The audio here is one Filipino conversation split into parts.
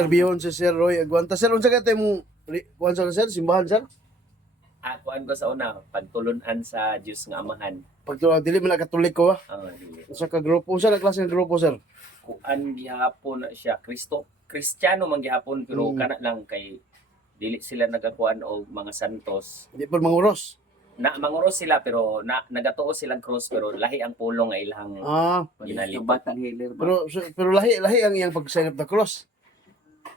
Interbiyon si Sir Roy Aguanta. Sir, unsa ka mo kuan sa sir simbahan sir? Kuan ko sa una, pagtulunan sa Diyos nga Amahan. Pagtuwa dili man na Katoliko ha. Dili. Unsa ka grupo? Unsa na klase ng grupo sir? Kuan gihapon na siya, Kristiyano man gihapon pero kana lang kay dili sila nagakuan og mga santos. Di pa manguros. Na manguros sila pero nagatuo silang cross pero lahi ang pulong nga ilang ginalibot. Batang hilir ba? Pero lahi ang iyang pag-sign up the cross.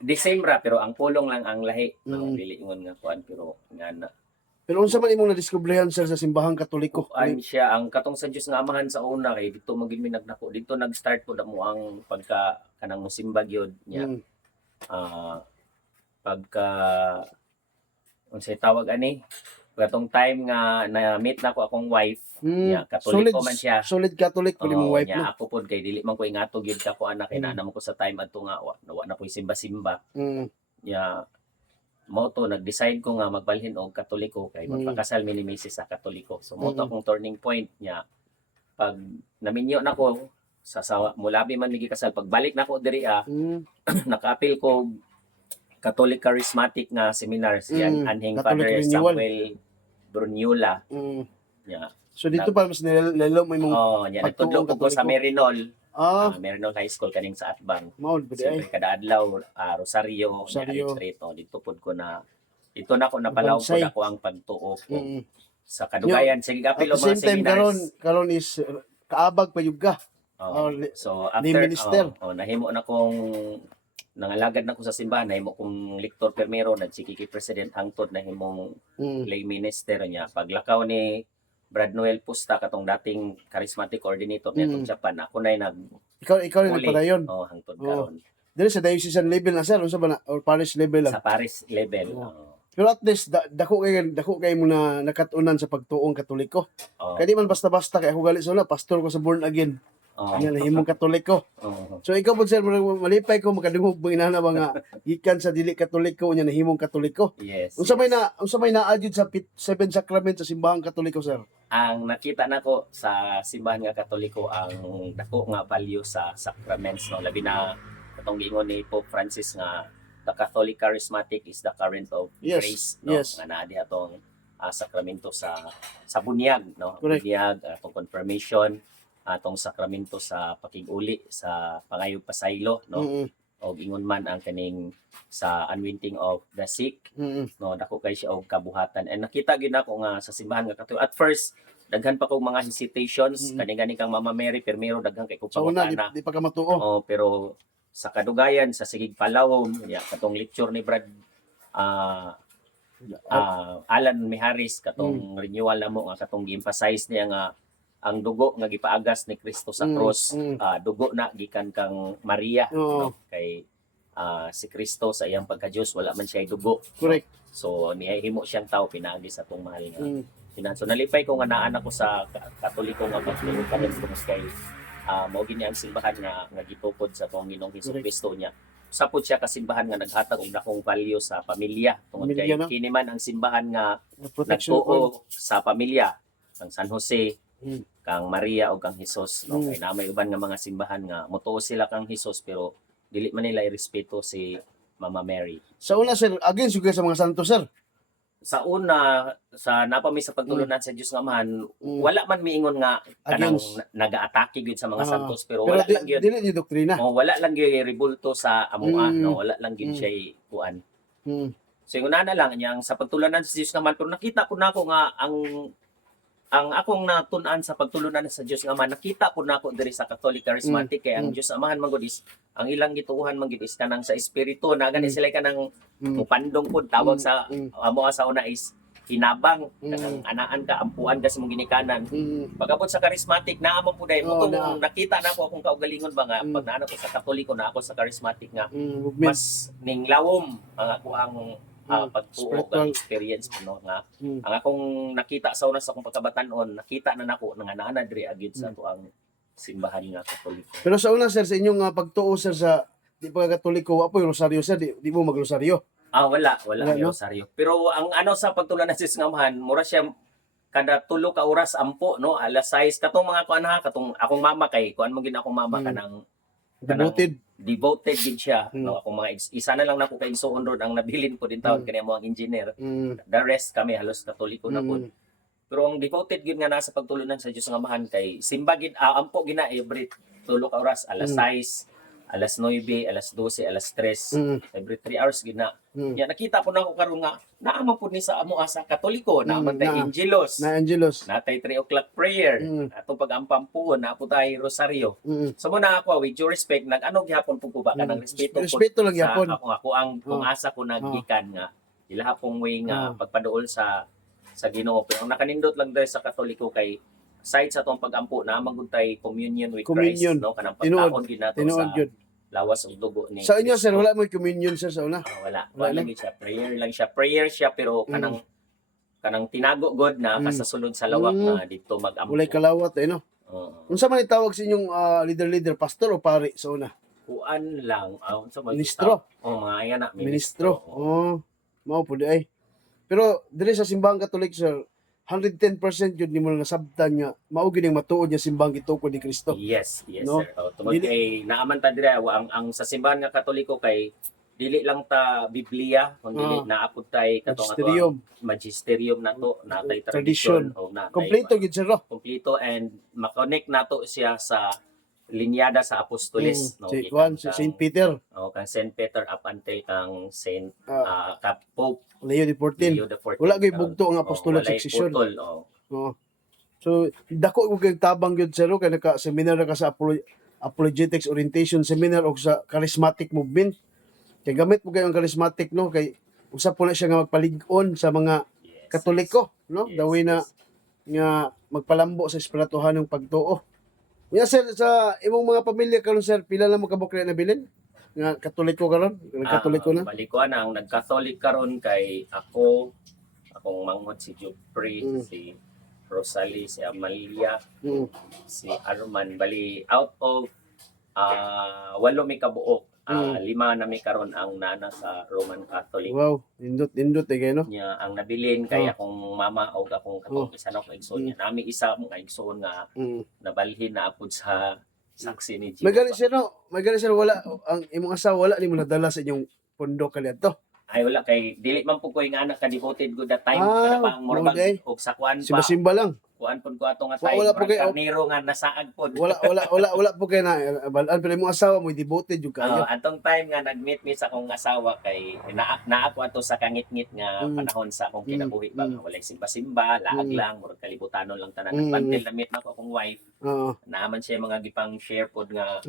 The same ra pero ang pulong lang ang lahi. Mm. Dili ingon nga kuan pero nga na Pero unsa man imong nadiskubrihan sir sa simbahang Katoliko? kuan siya ang katong sa Dios nga Amahan sa una kay dito magin nako dito nag-start po mo ang pagka kanang musimba gyud niya. Mm. Pagka unsay tawag ani katong time nga na-meet na ko akong wife niya Katoliko man siya. Solid Catholic pud imong wife no. Niya ako pod kay dili man ko ingato gyud ka ko anak kay naana mo ko sa time adto nga wa na ko simba-simba Mm. niya mo to nag-decide ko nga magbalhin og Katoliko kay Mm. magpakasal mi ni Mrs. sa Katoliko. So mo to Mm. akong turning point niya pag naminyo na ko sa mulabi man migi kasal pagbalik na ko diri Mm. naka-appeal ko Catholic Charismatic nga seminar si Anhing Catholic Father Renewal. Samuel Bruniola Mm. niya. So dito pa mas nilalo mo imong Niya pagtuong nagtudlo ko sa Katoliko. Merinol, ah Merinol High School kaning sa Atbang. maul pud ay. Siyempre kada adlaw Rosario, Rosario. Rosario. Dito pod ko na dito na ko napalaw ko Bansay. ako ang pagtuo ko Mm. sa kadugayan. Sige At apil the og mga same time seminars. karon is kaabag pa yung ka. So ni after minister. nahimo na kong nangalagad na ko sa simbahan, nahimo kong lektor primero, nagsikiki president hangtod nahimong Mm. lay minister niya. Paglakaw ni Brad Noel Pusta katong dating charismatic coordinator niya Mm. Japan, ako na Ikaw rin nagpadayon. hangtod Oh. karon Dili sa diocesan level na sir, unsa ba na or parish level lang. sa Paris level. Oh. Pero at least dako kay mo na nakatunan sa pagtuong Katoliko. Oo. Kaya di man basta-basta kay ako gali sa una, pastor ko sa born again. Oo. Yan himong Katoliko. Oo. So ikaw po sir, malipay ko makadungog mo inana mga gikan sa dili Katoliko nya nahimong Katoliko. Yes. Unsa may naadjud sa seven sacrament sa simbahang Katoliko sir? Ang nakita nako sa simbahan nga Katoliko ang dako nga value sa sacraments no labi na katong giingon ni Pope Francis nga the Catholic Charismatic is the current of Yes, grace no yes. nga naa di atong sakramento sa bunyag no Correct. bunyag atong confirmation atong sakramento sa pakig-uli sa pangayog pasaylo no Mm. o ingon man ang kaning sa anointing of the sick Mm. no dako kay siya og kabuhatan and nakita gyud nako nga sa simbahan nga Katoliko at first daghan pa kog mga hesitations kani kang Mama Mary pero daghan kay kog Sa una pangutana di pa ka matuo. pero sa kadugayan sa sigig palawom katong lecture ni Brad Alan Miharis katong renewal na mo nga katong gi-emphasize niya nga ang dugo nga gipaagas ni Kristo sa cross dugo na gikan kang Maria Oo. no? Kay si Kristo sa iyang pagka-Diyos wala man siya dugo. Correct. So nihimo siyang tao pinaagi sa atong mahal nga Mm. So nalipay ko nga naan ako sa Katoliko nga pagtulog pa rin kay mao gini ang simbahan nga gitukod sa atong Ginoong Hesukristo niya. Sapod siya ka simbahan nga naghatag og dakong value sa pamilya. Tungod kay Pamilya, no? kini man ang simbahan nga Protection nagtuo sa pamilya kang San Jose, Mm. kang Maria o kang Jesus no Mm. kay namay uban nga mga simbahan nga motuo sila kang Jesus pero dili man nila irespeto si Mama Mary. Sa una sir, against yung sa mga santo sir. Sa una sa napami sa pagtulunan sa Dios nga Amahan wala man miingon nga kanang Against. nagaatake gyud sa mga santos pero Pero wala lang gyud dili ni doktrina. wala lang gyud rebulto sa amuan Mm. no wala lang gyud Mm. siya kuan. Mm. So yung una na lang niyang sa pagtulunan sa Dios nga Amahan pero nakita ko nako nga ang akong natun-an sa pagtulunan sa Dios nga Amahan nakita ko nako diri sa Catholic Charismatic kay ang Dios Amahan man gud is ang ilang gituuhan man gid is kanang sa espiritu na gani sila kanang mupandong pud tawag sa amo sa una is hinabang kanang anaan ka ampuan ka sa mong ginikanan pagabot sa charismatic naa man pud ay mo na. nakita na ko akong kaugalingon ba nga pag naana ko sa Katoliko na ako sa charismatic nga Movement. mas ninglawom ang ako ang pagtuo Spiritual. ang experience ko no nga Mm. ang akong nakita sa una sa akong pagkabatanon nakita na nako nga naana diri agid sa tuang simbahan nga Katoliko. Pero sa una sir, sa inyong pagtuo sir sa di pa Katoliko, apoy rosaryo sir, di mo magrosaryo. Wala Wala, may no? rosaryo. Pero ang ano sa pagtulunan sa Singamahan, mura siya kada tulo ka oras ampo no, alas 6 katong mga kuan ha, katong akong mama kay kuan mo gid akong mama kanang Devoted. devoted gid siya Mm. no, ako mga isa na lang nako kay igsoon ron ang nabilin po din taon kaniya mo ang engineer. The rest kami halos Katoliko na po. Pero ang devoted gid nga nasa pagtulunan sa Dios nga Amahan kay simba gid ampo gina every tulo ka oras alas 6, alas 9, alas 12, alas 3, every 3 hours gid na. Ya nakita ko na ako karon nga naaman po ni sa amo sa Katoliko, naaman tay na- Angelos. Na Angelos. Natay 3 o'clock prayer. Ato pag-ampampuon na po tayo rosaryo. So muna ako with due respect nag-ano gihapon po ko ba kanang respeto po Respeto lang sa yapon. ako ang kung asa ko naggikan nga ila pong way nga pagpaduol sa Ginoo. Pero ang nakanindot lang dahil sa Katoliko kay side sa tong pag-ampo na maguntay communion with Communion. Christ no kanang Tinuod. pagkaon gid nato Tinuod sa yun. lawas ug dugo ni Sa inyo, sir, Cristo. wala mo communion, sir, sa una? Wala Wala lang gid siya prayer siya pero kanang tinago god na kasasulod sa lawak nga dito mag-ampo. Walay kalawat, no? Oo. Unsa man itawag sa inyong leader, pastor o pare sa una? Kuan lang sa Ministro. mga ayan na Ministro. Oo. Mao po di ay. Pero diri sa simbahang Katolik, sir, 110% yun ni mo nasabtan nga mao gyud ang matuod nga simbahang gitukod ni Kristo. Yes, No? sir. Tungod kay naaman ta dire ang sa simbahan nga Katoliko kay dili lang ta Biblia kundi naapod tay katong Magisterium. magisterium nato natay Tradition. tradition o natay Kompleto gid sir, no? kompleto and makonect nato siya sa linyada sa apostoles no Si Juan, si Saint Peter, kang Saint Peter up until kang Saint Pope Leo XIV. Leo the 14th. Wala gyud bugto ang apostolate walay succession. putol, Oo. So, dako ko kay tabang gyud sir, kay naka seminar ka sa apologetics orientation seminar o sa charismatic movement. Kay gamit mo kayo ang charismatic, no? Kay usap po na siya nga magpalig-on sa mga Yes. Katoliko, no? Yes, The way na nga magpalambo sa espirituhan ng pagtuo. Nga sir, sa imong mga pamilya karon sir, pila lang mo kabuk na nabilin? Nga Katoliko karon? Katoliko na? Balikuan na ang nag-Catholic karon kay akong manghod si Jupri, si Rosalie, si Amalia, Mm. si Arman. Bali out of 8 mi kabuok, 5 na mi karon ang nana sa Roman Catholic. Wow, indot kayo, no? Nya ang nabilin kay akong mama o akong katong isa na ko igsoon niya. Nami isa mong igsoon nga nabalhin na apod sa saksi ni May gani Jehovah. sir, no? May gani sir, wala, ang imong asawa, wala ni mo nadala sa inyong pundo kaliadto. Ay wala kay dili man po ko yung anak ka devoted good that time Ah, kada pa ang okay. morbag og sa kuan pa Simba-simba lang. kuan pod ko ato nga Wala time po kayo- karnero nga nasaag pod. Wala po kayo na, balaan, pero imong asawa mo, devoted yung kayo. Atong time nga nag-meet mi sa akong asawa kay naa ko ato sa kangit-ngit nga panahon sa akong kinabuhi ba nga walay simba-simba, laag lang, murag kalibutanon lang tanan. Until na-meet na ko akong wife, Oo. naaman siya mga gipang share pod nga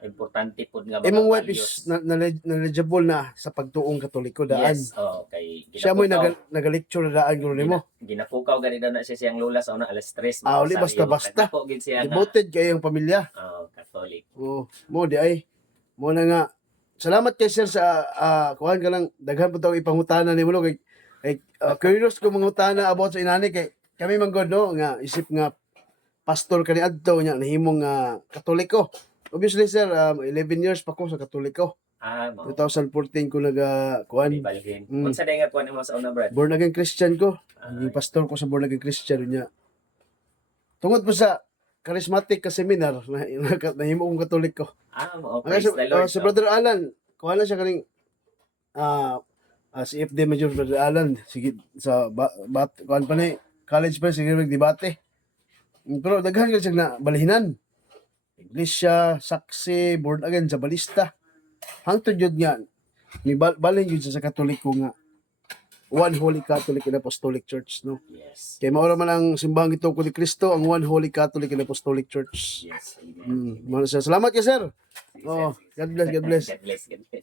importante pod nga Imong wife is values. knowledgeable na sa pagtuong Katoliko daan. Yes, kay Siya mo ginapukaw- nag-lecture na daan guro nimo. ginapukaw gani daw na siya siyang lola sa una alas 3. Uli basta-basta. Nagdako gid siya nga Devoted kayo ang pamilya. Catholic. Oo. Mo di ay. Mo na nga. Salamat kay sir sa kuhan ka lang daghan po tawag ipangutana nimo no kay curious ko mangutana about sa inani kay kami man god no nga isip nga pastor kani adto nya nahimong Katoliko. Obviously sir 11 years pa ko sa Katoliko. Mao. 2014 ko kuhan Ibalhin. Unsa day nga kuan mo sa una, brad? born again Christian ko. Naging pastor ko sa born again Christian niya. Tungod po sa charismatic ka seminar nahimo kong Katoliko. Mao. Ang Praise the Lord. si Brother Alan, kuha na siya kaning si FD Major Brother Alan, sige sa kuhan pa ni college pa sige debate. Pero daghan ka siya na balihinan. Iglesia, saksi, born again sa balista. Hangtod jud nga ni balhin jud sa Katoliko nga One Holy Catholic and Apostolic Church, no? Yes. Kay mao ra man ang simbahang gituko ni Kristo, ang One Holy Catholic and Apostolic Church. Yes. Amen. Salamat kay sir. Sige, Oh, sir. God bless, God bless. God bless. God bless.